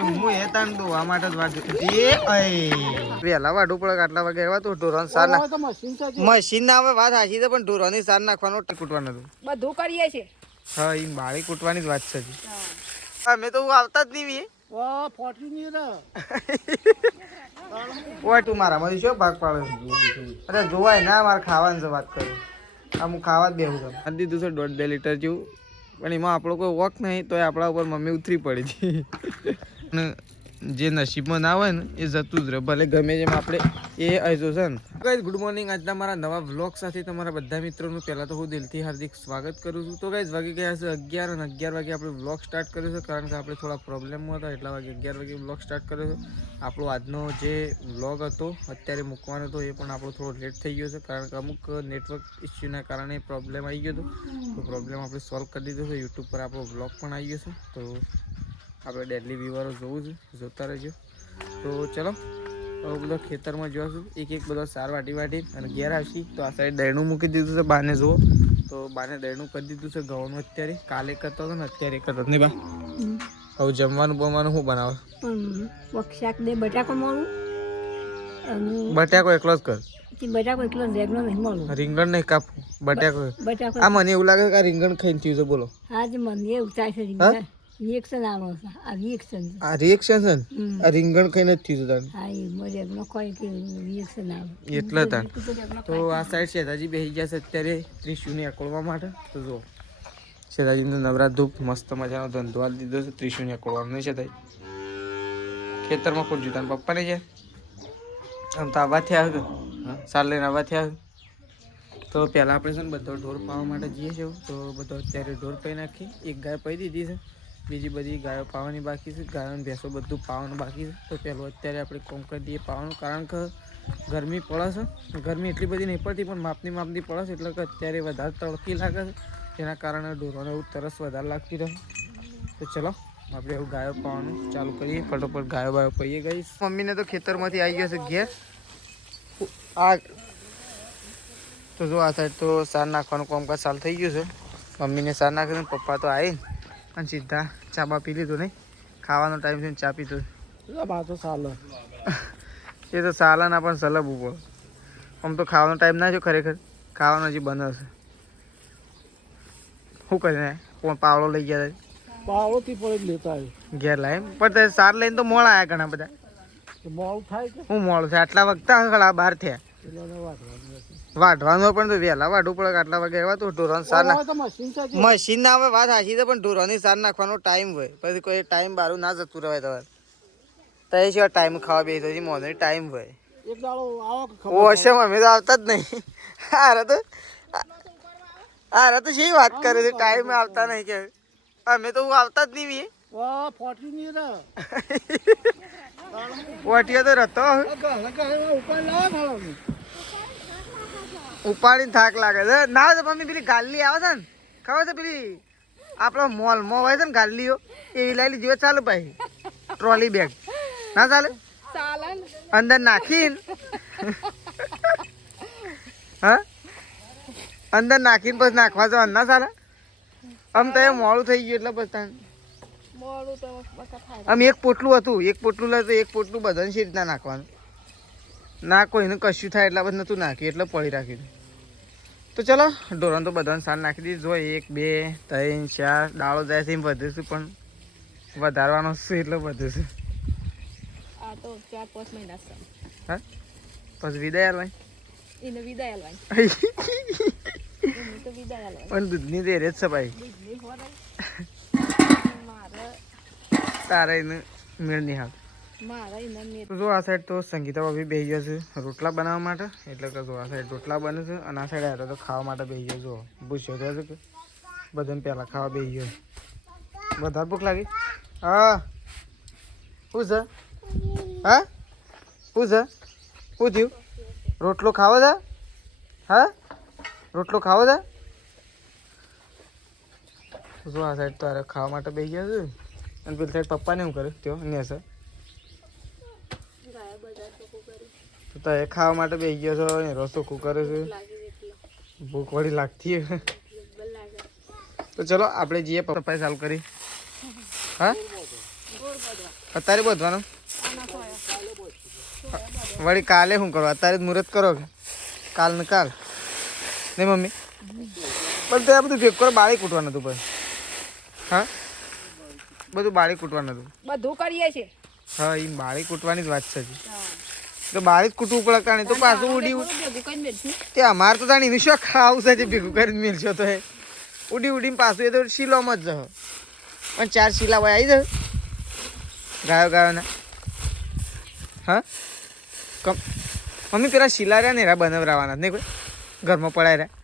હું એ તાન દોવા માટે જ વાત એ વેલા વાડું પડે આટલા વાગે આવ્યા તો ઢોરણ સાર મશીન ના આવે વાત સાચી છે પણ ઢોરની સાર નાખવાનો કૂટવાનું હતું બધું કરીએ છે. હા એ બાળી કૂટવાની જ વાત છે અમે તો આવતા જ નહીં ઓય તું મારામાંથી શું ભાગ પાડે અરે જોવાય ના મારે ખાવાની છે વાત કરું આ હું ખાવા જ બેહું છું આ દીધું છે 1.5-2 લીટર જેવું પણ એમાં આપણો કોઈ વોક નહીં તો આપણા ઉપર મમ્મી ઉતરી પડી હતી જે નસીબમાં ના હોય ને એ જતું જ રહે ભલે ગમે જેમ આપણે એ આજો છે ને ગાઈઝ ગુડ મોર્નિંગ આજના મારા નવા વ્લોગ સાથે તમારા બધા મિત્રોનું પહેલાં તો હું દિલથી હાર્દિક સ્વાગત કરું છું તો ગાઈઝ વાગી ગયા છે 11 અને 11 વાગે આપણે વ્લોગ સ્ટાર્ટ કર્યો છે કારણ કે આપણે થોડા પ્રોબ્લેમમાં હતા એટલા વાગે 11 વાગે વ્લોગ સ્ટાર્ટ કર્યો છે આપણો આજનો જે વ્લોગ હતો અત્યારે મૂકવાનો હતો એ પણ આપણો થોડો લેટ થઈ ગયો છે કારણ કે અમુક નેટવર્ક ઇસ્યુના કારણે પ્રોબ્લેમ આવી ગયો હતો તો પ્રોબ્લેમ આપણે સોલ્વ કરી દીધો છે યુટ્યુબ પર આપણો વ્લોગ પણ આવી ગયો છે તો આપણે ડેલી વ્યૂઅરો જોવું છે જોતા રહેજો તો ચલો હવે બધો ખેતરમાં જોઈશું એક બધો સાર વાટી અને ઘેર આવશી તો આ સાઈડ દહીણું મૂકી દીધું છે બાને જુઓ તો બાને દહીણું કરી દીધું છે ઘઉંનું અત્યારે કાલે કરતો હતો ને અત્યારે કરતો નહીં બા હવે જમવાનું બમવાનું શું બનાવો શાક દે બટાકો મળું બટાકો એકલો જ કર બટાકો એકલો રેગનો નહીં મળું રીંગણ નહીં કાપવું બટાકો આ મને એવું લાગે કે આ રીંગણ ખાઈને થયું છે બોલો આજે મને એવું થાય છે રીંગણ રિએક્શન આવે છે આ રિએક્શન આ રિએક્શન છે ને આ રીંગણ ખાઈને જ થયું છે હા એ રેગનો કોઈ કે રિએક્શન આવે એટલે તાન તો આ સાઈડ શેતાજી બેસી ગયા છે અત્યારે ત્રિશુને અકોળવા માટે તો જો શેતાજીનો નવરા ધૂપ મસ્ત મજાનો ધંધો આ દીધો છે ત્રિશુને અકોળવાનું નહીં શેતાજી ખેતરમાં કોઈ જોતા પપ્પાને છે આમ તો આવવા થયા કે સાર લઈને આવવા થયા તો પહેલાં આપણે છે ને બધો ઢોર પાવા માટે જઈએ છીએ તો બધો અત્યારે ઢોર પાઈ નાખી એક ગાય પાઈ દીધી છે બીજી બધી ગાયો પાવાની બાકી છે ગાયોને ભેંસો બધું પાવાનું બાકી છે તો પહેલું અત્યારે આપણે કોમ કરી દઈએ પાવાનું કારણ કે ગરમી પડે છે ગરમી એટલી બધી નહીં પડતી પણ માપની પડે છે એટલે કે અત્યારે વધારે તડકી લાગે છે જેના કારણે ઢોરોને એવું તરસ વધારે લાગતી રહે તો ચલો આપણે એવું ગાયો પાવાનું ચાલુ કરીએ ફટોફટ ગાયો બાયો પહીએ ગઈ મમ્મીને તો ખેતરમાંથી આવી ગયો છે ઘેર આ તો જો આ સાઈડ તો સાર નાખવાનું કામકાજ ચાલુ થઈ ગયું છે મમ્મીને સાર નાખ્યું પપ્પા તો આવી અને સીધા ચા બા પી લીધું નહીં ખાવાનો ટાઈમ થઈને ચા પીધું તો સાલે એ તો સાલા ના પણ સલબ ઉપર આમ તો ખાવાનો ટાઈમ ના છે ખરેખર ખાવાનો હજી બને છે શું કરીને કોણ પાવડો લઈ ગયા પાવડોથી પડે લેતા ઘેર લાય પણ સાર લઈને તો મોડા આવ્યા ઘણા બધા મોડું થાય કે શું મોડું છે આટલા વખત ખડા બહાર થયા વાઢવાનું પણ તો વહેલા વાઢવું પડે આટલા વાગે આવ્યા તો ઢોરણ સાર મશીન ના આવે વાત સાચી છે પણ ઢોરની સાર નાખવાનો ટાઈમ હોય પછી કોઈ ટાઈમ બારું ના જતું રહે તમારે તો એ સિવાય ટાઈમ ખાવા બેસી મોને ટાઈમ હોય ઓછમ અમે તો આવતા જ નહીં હારે તો શી વાત કરે છે ટાઈમ આવતા નહીં કે અમે તો આવતા જ નહીં પોટીઓ તો રતો ઉપાડીને થાક લાગે છે ના તો મમ્મી પેલી ગાલી આવે છે ને ખબર છે પેલી આપણો મોલમાં હોય છે ને ગાલીઓ એવી લઈ લીધી ચાલુ ભાઈ ટ્રોલી બેગ ના ચાલે અંદર નાખીને હા અંદર નાખીને પછી નાખવા જવાનું ના ચાલે આમ તો એ મોડું થઈ ગયું એટલે પછી આમ એક પોટલું હતું એક પોટલું લે તો એક પોટલું બધાને શી રીતના નાખવાનું ના કોઈને કશું થાય એટલા બધું નહોતું નાખ્યું એટલે પડી રાખ્યું તો ચલો ઢોરણ તો બધાને સાર નાખી દીધી જો 1 2 3 4 દાળો જાય છે એમ વધે છે પણ વધારવાનો શું એટલે વધે છે આ તો 4-5 મહિના છે હા પછી વિદાય આલવાય એને વિદાય આલવાય તો વિદાય આલવાય પણ દૂધની દે રેત છે ભાઈ દૂધની હોરે મારે તારે એને મેળ નહીં હાલ જો આ સાઈડ તો સંગીતા ભાભી બેસી ગયા છે રોટલા બનાવવા માટે એટલે કે જો આ સાઈડ રોટલા બને છે અને આ સાઈડ આવ્યો તો ખાવા માટે બેસી ગયો જો પૂછ્યો થયો છે કે બધાને પહેલાં ખાવા બેસી ગયો વધારે ભૂખ લાગી હા શું છે હા શું છે શું થયું રોટલો ખાવો છે હા રોટલો ખાવો છે જો આ સાઈડ તો અરે ખાવા માટે બેસી ગયા છે અને પેલી સાઈડ પપ્પાને શું કરે ત્યો ને સર તો એ ખાવા માટે બેસી ગયો છો ને રસો કરે છે ભૂખ વળી લાગતી તો ચલો આપણે જઈએ સફાઈ ચાલુ કરી હા અત્યારે બધવાનું વળી કાલે શું કરો? અત્યારે જ મુહૂર્ત કરો કે કાલ ને કાલ નહીં મમ્મી? પણ તો આ બધું ભેગ કરો, બાળી કૂટવાનું હતું ભાઈ. હા, બધું બાળી કૂટવાનું હતું. બધું કરીએ છે. હા, એ બાળી કૂટવાની જ વાત છે. તો બાળી જ કૂટવું પડે કારણ તો પાછું ઉડી તે અમારે તો તાણી એનું શું ખાવું છે જે ભેગું કરીને મેળશો તો એ ઉડી ઉડીને પાછું એ તો શીલોમાં જ જશે. પણ 4 શીલા ભાઈ આવી જશે ગાયોના. હા મમ્મી પેલા શીલા રહ્યા ને એરા બનાવરાવાના નહીં કોઈ ઘરમાં પડાય રહ્યા.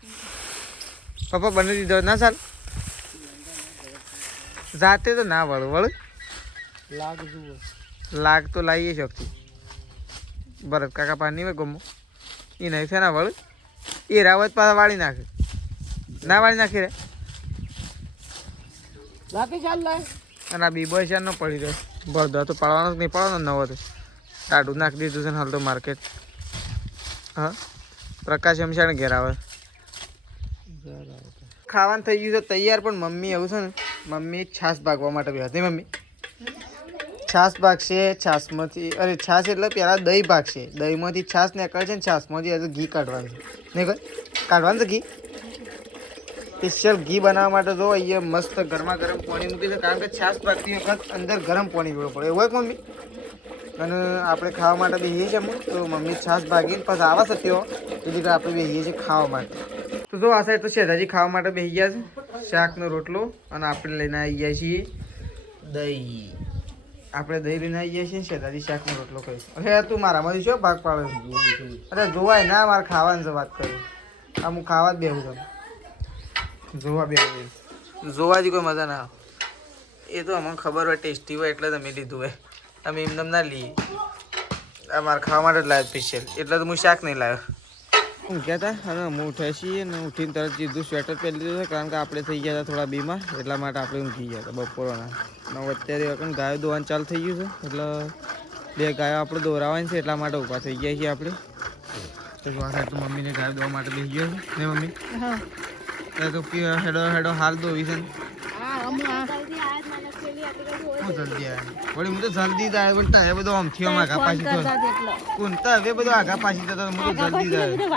પપ્પા બનાવી દીધો ના ચાલ જાતે તો ના વળું લાગ તો લાવીએ શકતી. ભરત કાકા પાણી હોય ગમો એ નહીં છે ના વળું એ રાવત પાછા વાળી નાખે ના વાળી નાખી રે અને આ બી બોય ન પડી રહ્યો. ભરદો તો પાડવાનો જ નહીં, પાડવાનો નવો તો ટાઢું નાખી દીધું છે ને હાલ તો માર્કેટ. હા, પ્રકાશ એમ ઘેર આવે ખાવાનું થઈ ગયું છે તૈયાર. પણ મમ્મી એવું છે ને, મમ્મી છાશ ભાગવા માટે બી હતી. મમ્મી છાશ ભાગશે, છાશમાંથી અરે છાશ એટલે પહેલાં દહીં ભાગશે, દહીંમાંથી છાશ નીકળે છે ને છાશમાંથી હજુ ઘી કાઢવાનું છે. નહીં કોઈ કાઢવાનું છે ઘી. સ્પેશિયલ ઘી બનાવવા માટે જો અહીંયા મસ્ત ગરમા ગરમ પાણી મૂકી છે, કારણ કે છાશ ભાગતી વખત અંદર ગરમ પાણી પીવું પડે એવું હોય મમ્મી. અને આપણે ખાવા માટે બેસીએ છીએ અમુક તો મમ્મી છાશ ભાગીને પછી આવા સત્યો એટલે કે આપણે બેસીએ છીએ ખાવા માટે. તો જો આ સાઈડ તો શેઠાજી ખાવા માટે બેસી ગયા છે, શાકનો રોટલો અને આપણે લઈને આવી ગયા છીએ દહીં. આપણે દહીં લઈને આવી ગયા છીએ, શેઠાજી શાકનો રોટલો કહીશું. અરે તું મારામાંથી શું ભાગ પાડે? અરે જોવાય ના, મારે ખાવાની છે વાત કરી. આ હું ખાવા જ બેહું છું, જોવા બેહું. જોવાથી કોઈ મજા ના આવે. એ તો અમને ખબર હોય ટેસ્ટી હોય એટલે તમે લીધું હોય, અમે એમને ના લઈએ. આ મારે ખાવા માટે જ લાવ્યો સ્પેશિયલ, એટલે તો હું શાક નહીં લાવ્યો. ઊંઘ્યા હતા અને અમે ઉઠ્યા છીએ અને ઉઠીને તરત સીધું સ્વેટર પહેરી લીધું છે, કારણ કે આપણે થઈ ગયા હતા થોડા બીમાર, એટલા માટે આપણે ઊંઘી ગયા હતા બપોરના. અને અત્યારે વખત ગાયો દોવાનું ચાલુ થઈ ગયું છે, એટલે 2 ગાયો આપણે દોરાવાની છે, એટલા માટે ઊભા થઈ ગયા છીએ આપણે. તો આ સાઈડ તો મમ્મીને ગાયો દોવા માટે બેસી ગયો છે ને મમ્મી? હા, તો હેડો હેડો હાલ દોવી છે ને જલ્દી આવે વળી. હું તો જલ્દી જ આવ્યો, પણ તારે બધો આમથી આમ આગા પાછી થયો કોણ હવે બધો આગા પાછી થતો હું તો જલ્દી જ આવ્યો.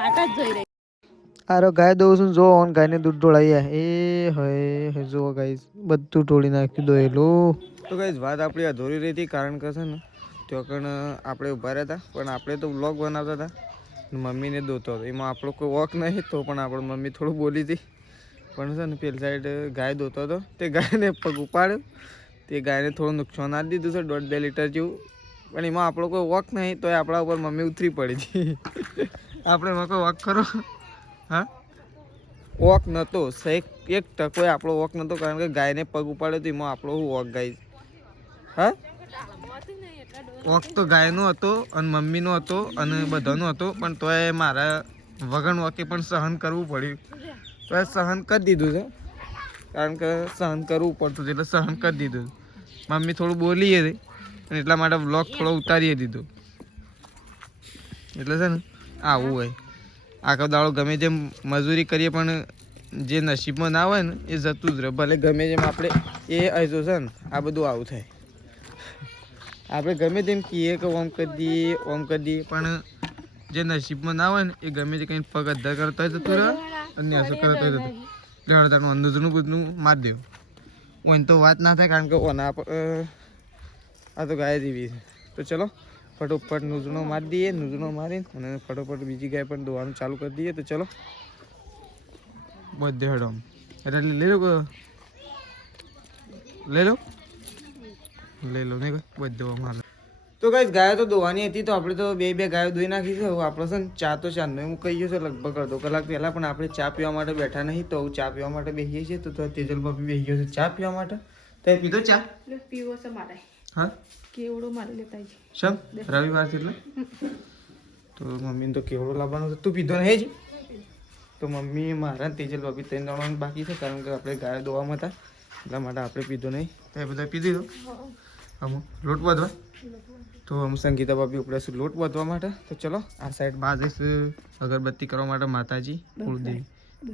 આરો ગાય દઉં છું જો ઓન ગાયને દૂધ ઢોળાઈ એ હે જો ગાઈસ બધું ઢોળી નાખ્યું દોયેલું. તો ગાઈસ વાત આપણી અધૂરી રહી હતી, કારણ કે છે ને તો કણ આપણે ઊભા રહ્યા હતા, પણ આપણે તો વ્લોગ બનાવતા હતા, મમ્મીને દોતો હતો. એમાં આપણો કોઈ વોક નહીં તો પણ આપણે મમ્મી થોડું બોલી હતી. પણ છે ને પેલી સાઈડ ગાય દોતો હતો, તે ગાયને પગ ઉપાડ્યો, તે ગાયને થોડું નુકસાન આપી દીધું છે 1.5-2 લીટર જેવું. પણ એમાં આપણો કોઈ વોક નહીં તો આપણા ઉપર મમ્મી ઉતરી પડી હતી. આપણે એમાં કોઈ વોક કરો? હા, વોક નહોતો, એક ટકો આપણો વોક નહોતો, કારણ કે ગાયને પગ ઉપાડ્યો તો એમાં આપણો વોક ગાય. હા, વોક તો ગાયનો હતો અને મમ્મીનો હતો અને બધાનો હતો, પણ તોય મારા વગર વોકે પણ સહન કરવું પડ્યું. તો એ સહન કરી દીધું છે, કારણ કે સહન કરવું પડતું એટલે સહન કરી દીધું. મમ્મી થોડું બોલી હતી અને એટલા માટે વ્લોગ થોડો ઉતારી દીધો. એટલે છે ને આવું હોય, આખો દાડો ગમે તેમ મજૂરી કરીએ પણ જે નસીબમાં ના હોય ને એ જતું જ રહે. ભલે ગમે તેમ આપણે એ હજુ છે ને આ બધું આવું થાય. આપણે ગમે તેમ કહીએ કે ઓમ કરી દઈએ ઓમ કરી દઈએ, પણ જે નસીબમાં ના હોય ને એ ગમે તે કંઈ પગ અધ્ધર કરતા હોય જતું રહે અને અસર કરતા હોય જતું. લડતાનું અંદરનું બધું મારી દેવું ઓને તો વાત ના થાય, કારણ કે ઓના આ તો ગાય જેવી છે. તો ચલો ફટોફટ નૂજણો મારી દઈએ, નૂજણો મારીને અને ફટોફટ બીજી ગાય પણ દોવાનું ચાલુ કરી દઈએ. તો ચલો બધે હેડો એટલે લઈ લો નહીં બધો મારે. તો ગાઈસ ગાયો તો દોવાની હતી, તો આપણે તો બે ગાયો દોઈ નાખી છે. હવે આપણે છે ને ચા તો ચાંદનો હું કહી ગયો છે લગભગ અડધો કલાક પહેલાં, પણ આપણે ચા પીવા માટે બેઠા નહીં. તો ચા પીવા માટે બેસીએ છીએ. તો તેજલ ભાભી બેસી ગયો છે ચા પીવા માટે. તો પીધો ચા? પીવો છે મારે. હા, કેવડો મારે લેતા છે. શમ રવિવાર છે એટલે તો મમ્મીને તો કેવડો લાવવાનો છે. તું પીધો નહીં જ? તો મમ્મી મારા તેજલ ભાભી 3 જણાનું બાકી છે, કારણ કે આપણે ગાયો દોવામાં હતા એટલા માટે આપણે પીધો નહીં. તો એ બધા પી દીધો. અમુક લોટ બાંધવા તો અમે સંગીતા ભાભી ઉપડે છે લોટ બાંધવા માટે. તો ચલો આ સાઈડ બાજુ અગરબત્તી કરવા માટે માતાજી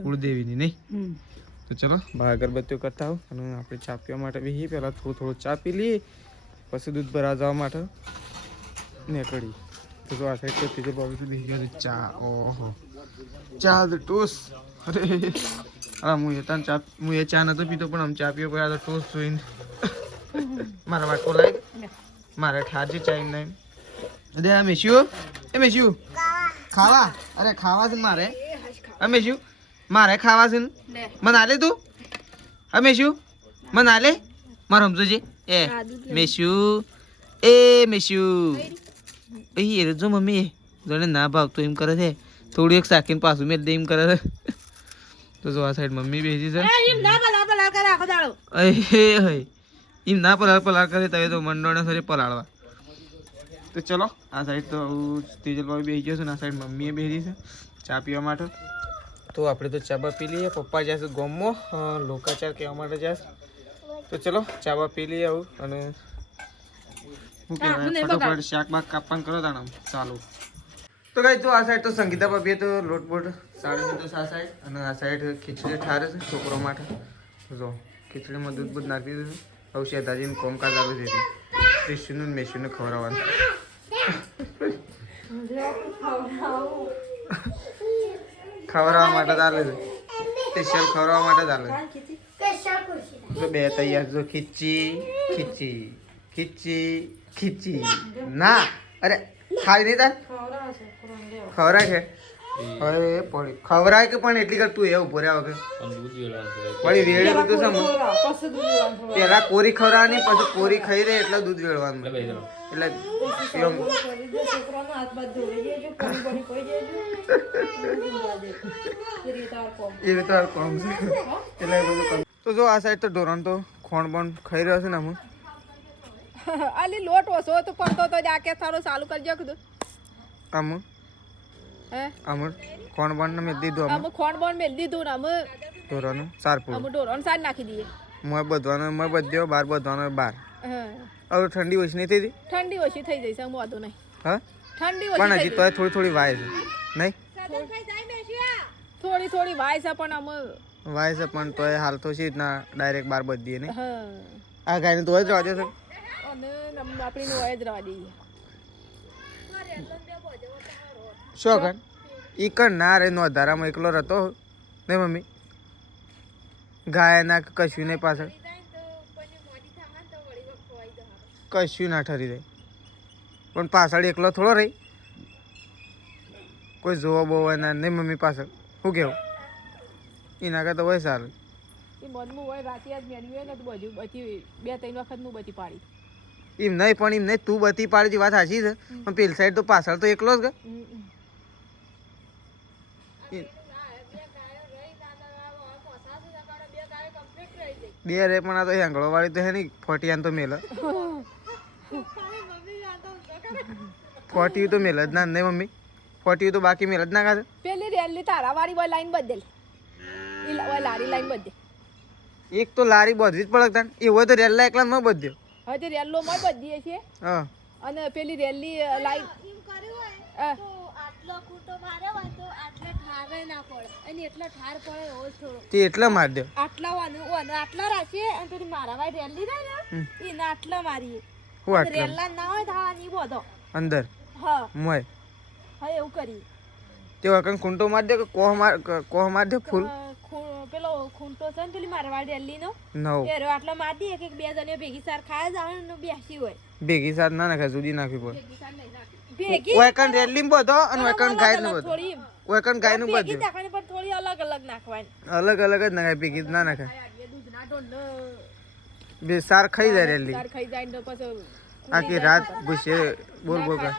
કુળદેવીની નહીં. તો ચલો બહાર અગરબત્તીઓ કરતા આવો અને આપણે ચા પીવા માટે બેસીએ. પહેલાં થોડું ચા પી લઈએ, પછી દૂધ ભરાવા જવા માટે નીકળી તો જો આ સાઈડ તો તેજલ બાબુ તો બેસી ગયો ચા ઓહો ચા ટોસ અરે હા હું એ ચા નતો પીતો પણ આમ ચા પીવો પડ્યા તો ટોસ જોઈને મારા વાટકો લાગ મારે ઠારજી ચા એમ નહીં અરે આ મેસ્યું એ મેસ્યું ખાવા અરે ખાવા છે મારે આ મેસ્યું મારે ખાવા છે મને આલે તું હા મેસ્યું મને આલે મારો સમજો છે એ મેસ્યું એ મેસ્યું એ જો મમ્મી જોડે ના ભાવતો એમ કરે છે થોડું એક સાકીને પાછું મેં દે એમ કરે છે તો જો આ સાઈડ મમ્મી બેસી છે એમ ના પલાળ કરે તમે તો મંડોને સરે પલાળવા તો ચલો આ સાઈડ તો તેજલ બાબુ બેસી ગયો છે ને આ સાઈડ મમ્મીએ બેસી છે ચા પીવા માટે તો આપણે તો ચા બા પી લઈએ પપ્પા જશે ગોમમાં લોકાચાર કહેવા માટે જશે તો ચલો ચા બા પી લઈએ આવું અને શું કહેવાય ફટોફટ શાક બાક કાપવાનું કરો તાણ ચાલુ તો ગાઈ તો આ સાઈડ તો સંગીતા ભાભીએ તો લોટ બોટ સાડી દીધો આ સાઈડ અને આ સાઈડ ખીચડી ઠારે છે છોકરો માટે જો ખીચડીમાં દૂધ બૂધ નાખી દીધું હવે શેતાજીને કોમકાજ ચાલુ થઈ હતી ક્રિશ્ચનનું મેસ્યુને ખવડાવવાનું ખવડાવવા માટે ચાલે છે સ્પેશિયલ ખવડાવવા માટે ચાલે તો બે તૈયાર જો ખીચી ખીચી ખીચી ખીચી ના અરે ખાઈ નહીં તાર ખવરાય છે હવે પડી ખવરાય કે પણ એટલી કર તું એ ઉભો રહ્યા વગર પડી વેડે બધું સમ પેલા કોરી ખવડાવવાની પછી કોરી ખાઈ રહે એટલે દૂધ વેળવાનું એટલે તો જો આ સાઈડ તો ઢોરણ તો ખોણ બોણ ખાઈ રહ્યો છે ને હું આલી લોટ ઓછો તો પડતો તો જાકે સારું ચાલુ કરજો કીધું આમ હે અમર કોણ બોણ ને મેં દીધું અમે ખોણ બોણ મેલ દીધું ને અમે ઢોરણ સારપુર અમે ઢોરણ સાર નાખી દઈએ મોય બધવાનો મોય બધ્યો બાર બધવાનો બાર હા હવે ઠંડી ઓછી નહીં થઈ હતી ઠંડી ઓછી થઈ જઈશ હું વાંધો નહીં હા ઠંડી પણ ઓછી હજી તો થોડી થોડી વાય છે નહીં થોડી થોડી વાય છે પણ અમે વાય છે પણ તોય હાલ તો છે રીતના ડાયરેક્ટ બાર બધીએ નહીં હા આ ગાયને તો જ રવા દે છે અને આપણી નો જ રવા દઈએ શું કર ઈ કર ના રે નો ધારામાં એકલો રહેતો નહીં મમ્મી ગાય ના કશું નહીં પાછળ કશું ના ઠરી જાય પણ પાછળ એકલો થોડો રહી કોઈ જોવા બોવા ના નહીં મમ્મી પાછળ શું કેવું એના કરતા હોય સારું એ મનમાં હોય રાતે આજ મેળવી હોય ને તો બધું બધી 2-3 વખત હું બધી પાડી એમ નહીં પણ એમ નહીં તું બધી પાડી વાત સાચી છે પણ પેલી સાઈડ તો પાછળ તો એકલો જ કે બે રે પણ આ તો હેંગળો વાળી તો હે નહીં ફોટિયાન તો મેલ ફોટી તો મેલ જ ના નહીં મમ્મી ફોટી તો બાકી મેલ જ ના કાશે પેલી રેલી તારા વાળી બોય લાઈન બદલ ઈ ઓય લારી લાઈન બદલ એક તો લારી બધવી જ પડકતા એવો તો રેલ્લા એકલા ન બધ્યો હવે તે રેલ્લો માં બધીએ છે હા અને પેલી રેલી લાઈન આટલો ખૂટો મારે હોય તો આટલા ઠારે ના પડે અને એટલો ઠાર પડે એવો થોડો તે એટલા માર દે આટલા વાનું આટલા રાખીએ અને પેલી મારા ભાઈ રેલી રહે ને એને આટલા મારીએ હું આટલા રેલા ના હોય ધાવાની બધો અંદર હા મોય હા એવું કરી તે વખત ખૂંટો માર દે કે કોહ માર દે ફૂલ પેલો ખૂંટો છે ને પેલી મારા ભાઈ રેલી નો નવ એ આટલા માર દે એક બે જણે ભેગી સાર ખાય જાવ ને બેસી હોય ભેગી સાથ ના નાખે જુદી નાખવી પડે ભેગી વેકન રેલી બધો અને વેકન ગાય નું બધો થોડી વેકન ગાય નું ભેગી બધું નાખવાની પણ થોડી અલગ અલગ નાખવાની અલગ અલગ જ નાખાય ભેગી ના નાખાય દૂધના ઢોંડ બે સાર ખાઈ જાય રેલી સાર ખાઈ જાય ને પછી આખી રાત ગુસ્સે બોલ બોલ કર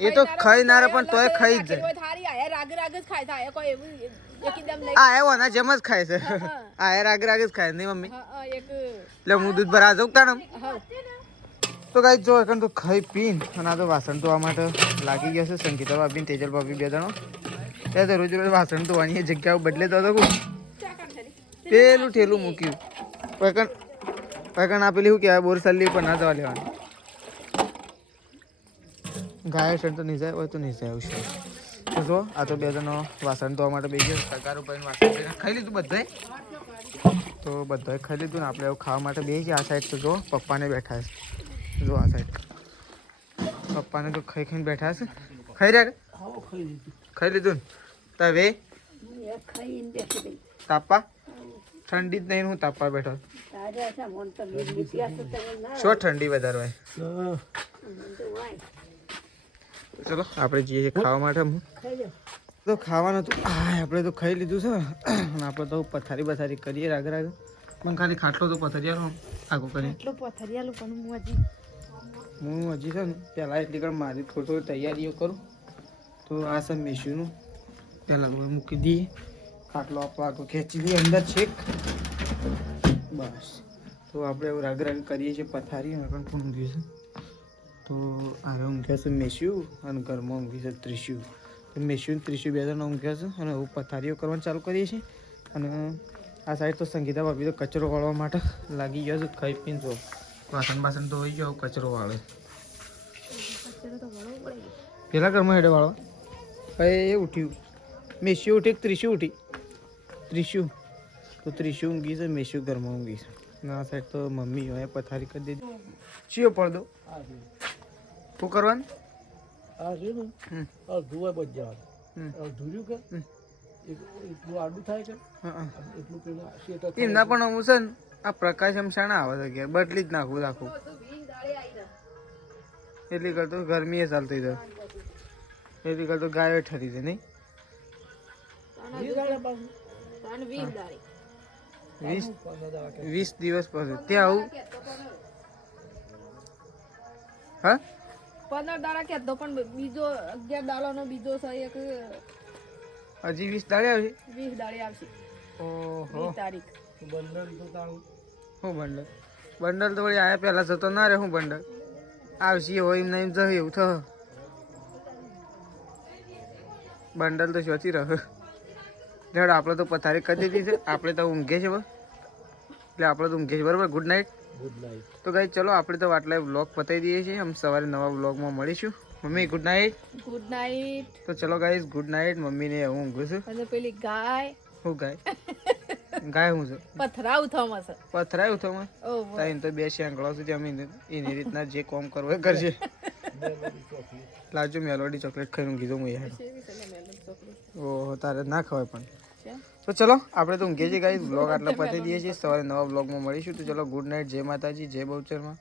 એ તો ખાઈ ના રે પણ તોય ખાઈ જ જાય થારી આયા રાગ રાગ જ ખાય થાય કોઈ એવું એકદમ લઈ આ એવો ના જેમ જ ખાય છે આ રાગ રાગ જ ખાય નહીં મમ્મી હા એક એટલે હું દૂધ ભરા જઉં તાણમ હા તો ગાઈ જો એકન તો ખાઈ પીન અને આ તો વાસણ ધોવા માટે લાગી ગયા છે સંગીતા ભાભી ને તેજલ ભાભી બે જણો ત્યાં તો રોજ રોજ વાસણ ધોવાની જગ્યાઓ બદલે તો પેલું ઠેલું મૂક્યું પેકન આપેલી શું કહેવાય બોરસલ્લી પર ના જવા લેવાની ગાય છે તો નહીં જાય હોય તો નહીં જાય એવું છે તો જો આ તો બે જણો વાસણ ધોવા માટે બે ગયા સરકાર ઉપર વાસણ ખાઈ લીધું બધાએ તો બધાએ ખાઈ લીધું ને આપણે એવું ખાવા માટે બે આ સાઈડ તો જો પપ્પાને બેઠા છે જો આ સાઈડ પપ્પાને તો ખાઈ ખાઈને બેઠા છે. ખાઈ રહ્યા કે? આવો ખાઈ લીધું. ખાઈ લીધું ને? તવે ખાઈને બેસી ગઈ તાપા ઠંડી જ નહીં ને હું તાપા બેઠો. તારે આશા મન તો બીજી આશા તમે ના શું ઠંડી વધારે હોય? હા. તો વાય ચલો આપણે જઈએ છીએ ખાવા માટે. હું ખાઈ લો તો ખાવાનું હતું આપણે તો ખાઈ લીધું છે અને આપણે તો પથારી બથારી કરીએ રાગ રાગ. પણ ખાલી ખાટલો તો પથારીયાનો આગો કરીએ. એટલો પથરિયાલું પણ હું હું હજી હજી છે ને પહેલાં એટલી કણ મારી થોડી થોડી તૈયારીઓ કરું. તો આ છે મેશુનું પહેલાં મૂકી દઈએ. ખાટલો આપણો આગો ખેંચી દઈએ અંદર છેક. બસ તો આપણે એવું રાગ રાગ કરીએ છીએ પથારી અને પણ ઊંઘ્યું છે. તો હવે ઊંઘ્યા છે મેશ્યુ અને ઘરમાં ઊંઘી છે ત્રિશ્યુ. તો મેશ્યુ ને ત્રિશ્યુ બે જણા ઊંઘ્યા છે અને હું પથારીઓ કરવાનું ચાલુ કરીએ છીએ. અને આ સાઈડ તો સંગીતા ભાભી તો કચરો વાળવા માટે લાગી ગયો છે. ખાઈ પીને જો વાસણ બાસણ તો હોઈ ગયો કચરો વાળે. પેલા ઘરમાં હેડે વાળવા એ ઉઠ્યું મેશ્યુ ઉઠી કે ત્રિશ્યુ ઉઠી? ત્રિશ્યુ. તો ત્રિશ્યુ ઊંઘી છે મેશ્યુ ઘરમાં ઊંઘી છે. અને આ સાઈડ તો મમ્મી હોય પથારી કરી દીધી. ચિયો પડદો આ છે. શું કરવાનું? આ છે ને અડધું હોય બજાર અડધું કે એટલું આડું થાય કે એટલું પેલું શેટર એમના પણ અમુક છે ને આ પ્રકાશ એમ શાણા આવે છે ઘેર બદલી જ નાખવું રાખવું. એટલી કરતો ગરમી એ ચાલતી જાય. એટલી કરતો ગાયો ઠરી છે નહીં? 20 દિવસ પછી ત્યાં આવું. હા 15 દાડા કહેતો પણ બીજો 11 દાડાનો બીજો છે એક હજી 20 દાડે આવશે. 20 દાડે આવશે. ઓહો 20 તારીખ. બંડલ તો તારું શું બંડલ? બંડલ તો વળી આયા પહેલા જતો ના રે. શું બંડલ આવશે હોય એમ નહીં જશે એવું થશે. બંડલ તો શોથી રહે. લેડ આપણે તો પથારી કરી દીધી છે. આપણે તો ઊંઘે છે બસ. એટલે આપણે તો ઊંઘે છે બરાબર. Good night. Good night. તો ગાઈસ ચલો આપણે તો આટલા વ્લોગ પતાવી દઈએ છીએ. हम સવારે નવા વ્લોગમાં મળીશું. Mummy good night. Good night. તો ચલો ગાઈસ ગુડ નાઇટ. મમ્મીને હું ઊંઘું છું. અને પેલી ગાય શું ગાય? ગાય હું છું પથરાવ થમાં છે. પથરાયું થયું ઓહ તાઈને તો બે શેંકડો સુધી અમે એની રીતના જે કોમ કરવો એ કરશે. લાવજો મેલોડી ચોકલેટ ખાઈને ઊંઘી દઉં હું યાર. ઓહો તારે ના ખવાય પણ. તો ચલો આપણે તો ઊંઘીએ છીએ ગાઈસ. બ્લોગ આટલા પતાવી દઈએ છીએ. સવારે નવા બ્લોગમાં મળીશું. તો ચલો ગુડ નાઇટ. જય માતાજી, જય બહુચરમાં.